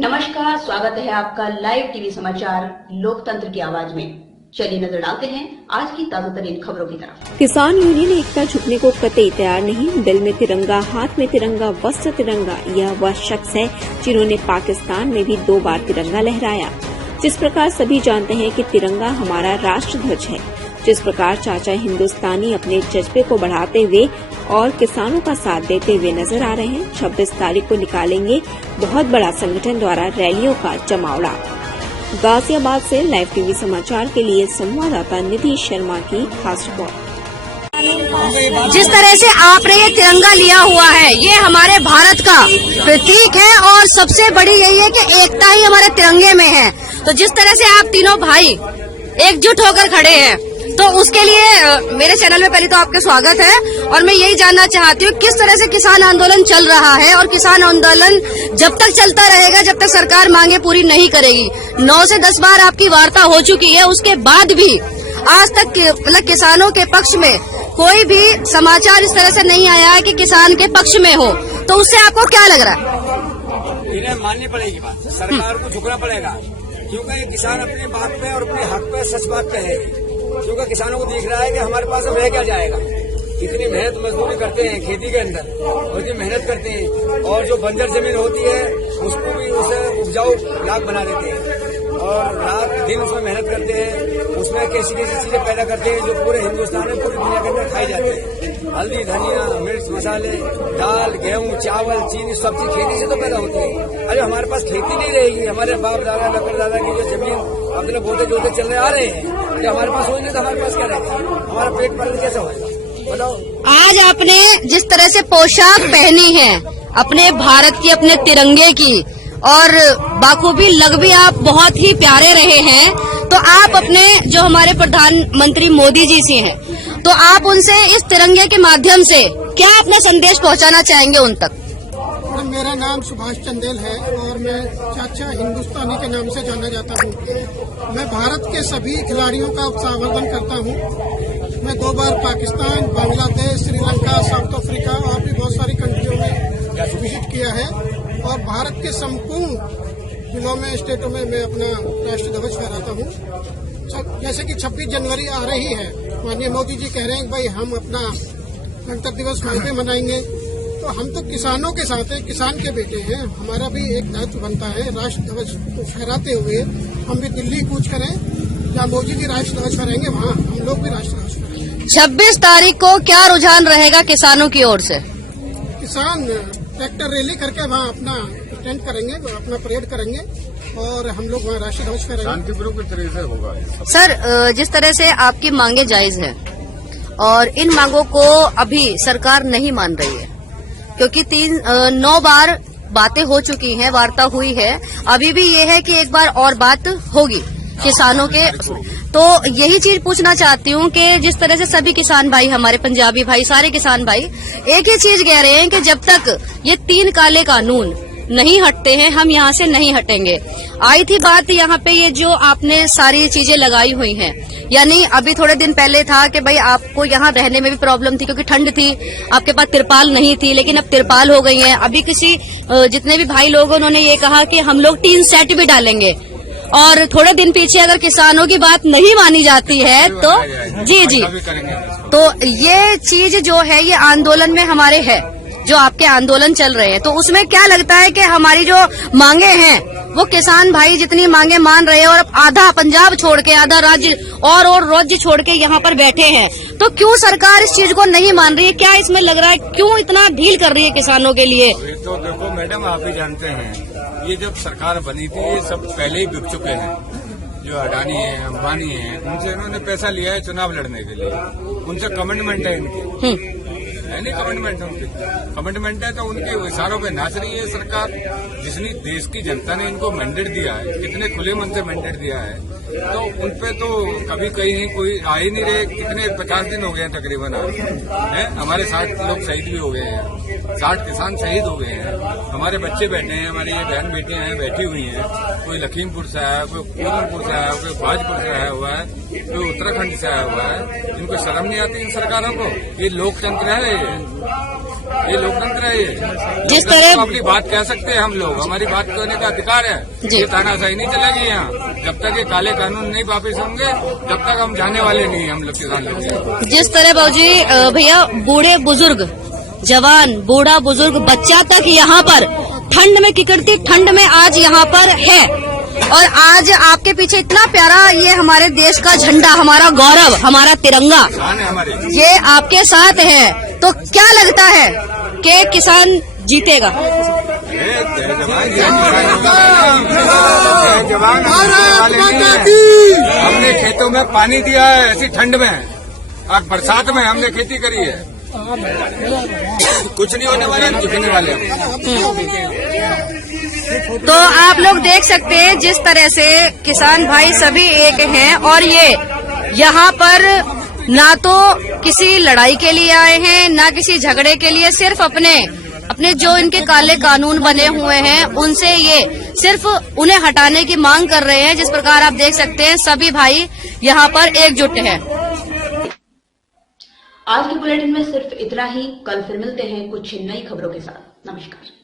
नमस्कार, स्वागत है आपका लाइव टीवी समाचार लोकतंत्र की आवाज में। चलिए नजर डालते हैं आज की ताजा तरीन खबरों की तरफ। किसान यूनियन एकता झुकने को कतई तैयार नहीं। दिल में तिरंगा, हाथ में तिरंगा, वस्त्र तिरंगा। यह वह शख्स है जिन्होंने पाकिस्तान में भी 2 बार तिरंगा लहराया। जिस प्रकार सभी जानते हैं कि तिरंगा हमारा राष्ट्र ध्वज है, जिस प्रकार चाचा हिंदुस्तानी अपने जज्बे को बढ़ाते हुए और किसानों का साथ देते हुए नजर आ रहे हैं। 26 तारीख को निकालेंगे बहुत बड़ा संगठन द्वारा रैलियों का जमावड़ा। गाजियाबाद से लाइव टीवी समाचार के लिए संवाददाता निधि शर्मा की खास रिपोर्ट। जिस तरह से आपने ये तिरंगा लिया हुआ है, ये हमारे भारत का प्रतीक है और सबसे बड़ी यही है कि एकता ही हमारे तिरंगे में है। तो जिस तरह से आप तीनों भाई एकजुट होकर खड़े हैं, तो उसके लिए मेरे चैनल में पहले तो आपका स्वागत है। और मैं यही जानना चाहती हूँ किस तरह से किसान आंदोलन चल रहा है और किसान आंदोलन जब तक चलता रहेगा जब तक सरकार मांगे पूरी नहीं करेगी। 9 से 10 बार आपकी वार्ता हो चुकी है, उसके बाद भी आज तक मतलब किसानों के पक्ष में कोई भी समाचार इस तरह से नहीं आया है कि किसान के पक्ष में हो। तो उससे आपको क्या लग रहा है? इन्हें माननी पड़ेगी बात, सरकार को झुकना पड़ेगा, क्योंकि ये किसान अपने बात पे और अपने हक पे सच बात कहेगी। क्योंकि किसानों को दिख रहा है कि हमारे पास अब रह क्या जाएगा। इतनी मेहनत मजदूरी करते हैं खेती के अंदर और इतनी मेहनत करते हैं, और जो बंजर जमीन होती है उसको भी उसे उपजाऊ लाख बना देते हैं और रात दिन उसमें मेहनत करते हैं। उसमें कैसी कैसी चीजें पैदा करते हैं जो पूरे हिंदुस्तान में पूरी दुनिया के अंदर खाई जाती है। हल्दी, धनिया, मिर्च, मसाले, दाल, गेहूं, चावल, चीनी, सब चीज खेती से तो पैदा होती है। अरे हमारे पास खेती नहीं रहेगी, हमारे बाप दादा लकड़ दादा की जो जमीन अपने बोते जोते चलने आ रहे हैं, जो हमारे पास होगी तो हमारे पास क्या रहेगा? हमारा पेट पालन कैसे होगा बताओ। आज आपने जिस तरह से पोशाक पहनी है अपने भारत की, अपने तिरंगे की, और बाखूबी लग भी आप बहुत ही प्यारे रहे हैं। तो आप अपने जो हमारे प्रधानमंत्री मोदी जी से हैं, तो आप उनसे इस तिरंगे के माध्यम से क्या अपना संदेश पहुंचाना चाहेंगे उन तक? मेरा नाम सुभाष चंदेल है और मैं चाचा हिंदुस्तानी के नाम से जाना जाता हूँ। मैं भारत के सभी खिलाड़ियों का संवर्धन करता हूँ। मैं 2 बार पाकिस्तान, बांग्लादेश, श्रीलंका, साउथ अफ्रीका और भी बहुत सारी कंट्रियों में विजिट किया है और भारत के संपूर्ण जिलों में, स्टेटों में मैं अपना राष्ट्रीय ध्वज फहराता हूँ। जैसे कि 26 जनवरी आ रही है, माननीय मोदी जी कह रहे हैं कि भाई हम अपना गणतंत्र दिवस वहीं पे मनाएंगे। तो हम तो किसानों के साथ हैं, किसान के बेटे हैं। हमारा भी एक दायित्व बनता है राष्ट्र ध्वज फहराते हुए हम भी दिल्ली कूच करें, जहाँ मोदी जी राष्ट्र ध्वज फहराएंगे वहाँ हम लोग भी राष्ट्र ध्वज फहराएंगे। 26 तारीख को क्या रुझान रहेगा किसानों की ओर से? किसान ट्रैक्टर रैली करके वहाँ अपना स्टैंड करेंगे, अपना परेड करेंगे और हम लोग वहाँ राष्ट्र ध्वज फहराएंगे। शांतिपूर्वक तरह से होगा। सर, जिस तरह से आपकी मांगे जायज है और इन मांगों को अभी सरकार नहीं मान रही है, क्योंकि 9 बार बातें हो चुकी हैं, वार्ता हुई है, अभी भी ये है कि एक बार और बात होगी किसानों के। तो यही चीज पूछना चाहती हूँ कि जिस तरह से सभी किसान भाई, हमारे पंजाबी भाई, सारे किसान भाई एक ही चीज कह रहे हैं कि जब तक ये 3 काले कानून नहीं हटते हैं हम यहाँ से नहीं हटेंगे। आई थी बात यहाँ पे ये जो आपने सारी चीजें लगाई हुई हैं, यानी अभी थोड़े दिन पहले था कि भाई आपको यहाँ रहने में भी प्रॉब्लम थी क्योंकि ठंड थी, आपके पास तिरपाल नहीं थी, लेकिन अब तिरपाल हो गई है। अभी किसी जितने भी भाई लोग उन्होंने ये कहा कि हम लोग टीन सेट भी डालेंगे। और थोड़े दिन पीछे अगर किसानों की बात नहीं मानी जाती है तो जी तो ये चीज जो है ये आंदोलन में हमारे है, जो आपके आंदोलन चल रहे हैं, तो उसमें क्या लगता है कि हमारी जो मांगे हैं वो किसान भाई जितनी मांगे मान रहे हैं और आधा पंजाब छोड़ के, आधा राज्य और राज्य छोड़ के यहाँ पर बैठे हैं, तो क्यों सरकार इस चीज को नहीं मान रही है? क्या इसमें लग रहा है क्यों इतना ढील कर रही है किसानों के लिए? तो देखो मैडम, आप ही जानते हैं ये जब सरकार बनी थी ये सब पहले ही बिक चुके हैं। जो अडानी है, अंबानी है, उनसे इन्होंने पैसा लिया है चुनाव लड़ने के लिए, उनसे कमिटमेंट है इनकी, है नहीं कमिटमेंट उनकी, कमिटमेंट है तो उनके इशारों पे नाच रही है सरकार। जिसने देश की जनता ने इनको मैंडेट दिया है, कितने खुले मन से मैंडेट दिया है, तो उनपे तो कभी कहीं कोई आ ही नहीं रहे। कितने 50 दिन हो गए हैं तकरीबन, है हमारे 60 लोग शहीद भी हो गए हैं, 60 किसान शहीद हो गए हैं, हमारे बच्चे बैठे हैं, हमारी ये बहन बेटियां हैं बैठी हुई हैं, कोई लखीमपुर से आया, कोई उधमपुर से आया, कोई भाजपुर से आया हुआ है, कोई उत्तराखंड से आया हुआ है। इनको शर्म नहीं आती इन सरकारों को? ये लोकतंत्र है, ये लोकतंत्र है। ये जिस तरह तो अपनी बात कह सकते हैं हम लोग, हमारी बात कहने का अधिकार है। ये तानाशाही नहीं चलेगी यहाँ। जब तक ये काले कानून नहीं वापिस होंगे तब तक हम जाने वाले नहीं हैं, हम लोग किसान लोग। जिस तरह बाबूजी भैया बूढ़े बुजुर्ग, जवान, बूढ़ा बुजुर्ग, बच्चा तक यहाँ पर ठंड में किकड़ती ठंड में आज यहाँ पर है, और आज आपके पीछे इतना प्यारा ये हमारे देश का झंडा, हमारा गौरव, हमारा तिरंगा ये आपके साथ है, तो क्या लगता है कि किसान जीतेगा? जवान हमने खेतों में पानी दिया है ऐसी ठंड में, और बरसात में हमने खेती करी है। कुछ नहीं होने वाले, दिखने वाले। तो आप लोग देख सकते हैं जिस तरह से किसान भाई सभी एक हैं, और ये यहाँ पर ना तो किसी लड़ाई के लिए आए हैं, ना किसी झगड़े के लिए, सिर्फ अपने जो इनके काले कानून बने हुए हैं उनसे ये सिर्फ उन्हें हटाने की मांग कर रहे हैं। जिस प्रकार आप देख सकते हैं सभी भाई यहाँ पर एकजुट हैं। आज के बुलेटिन में सिर्फ इतना ही। कल फिर मिलते हैं कुछ नई खबरों के साथ। नमस्कार।